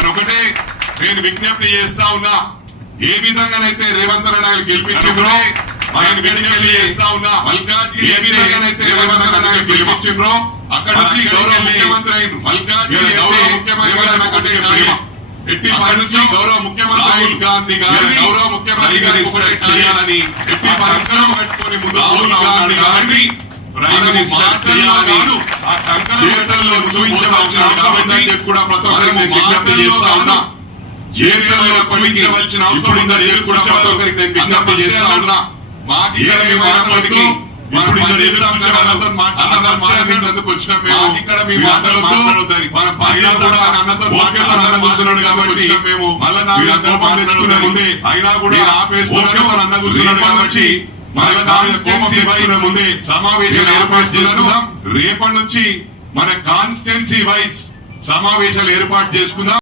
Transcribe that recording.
కానీ ఒకటే నేను విజ్ఞప్తి చేస్తా ఉన్నా, ఏ విధంగానైతే రేవంత్ రెడ్డి గెలిపించిండ్రో ఆయన విజ్ఞప్తి చేస్తా ఉన్నా, మల్కాజ్గిరి ఏ విధంగానైతే రేవంత్ రెడ్డి గెలిపించిండ్రో అక్కడ నుంచి గౌరవ ముఖ్యమంత్రి అయిన మల్కాజ్గిరి గౌరవ ముఖ్యమంత్రి ఎట్టి పరిస్థితుల్లో గౌరవ ముఖ్యమంత్రి రాహుల్ గాంధీ గారు గౌరవ ముఖ్యమంత్రి గారి చేయాలని ఎట్టి పరిశ్రమ పెట్టుకుని ముందు రాహుల్ గాంధీ గారిని ప్రైమ్ మినిస్టర్ చేయాలని ఆ చేతల్లో చూపించవలసిన అవసరం ఉందని కూడా ప్రతి ఒక్కరికి విజ్ఞప్తి చేస్తా ఉన్నా. చేతల్లో చూపించవలసిన అవసరం ఉందని కూడా ప్రతి ఒక్కరికి నేను విజ్ఞప్తి చేస్తా ఉన్నా. మాకు ఏమైనప్పటికీ ఇక్కడ మీ మాటలతో మన కూర్చున్నాడు కాబట్టి మేము ముందే అయినా కూడా అన్న కూర్చున్నాడు కాబట్టి మన కాన్స్టిట్యున్సీ వైజ్ ముందే సమావేశాలు ఏర్పాటు చేసుకుందాం. రేపటి నుంచి మన కాన్స్టిట్యున్సీ వైజ్ సమావేశాలు ఏర్పాటు చేసుకుందాం.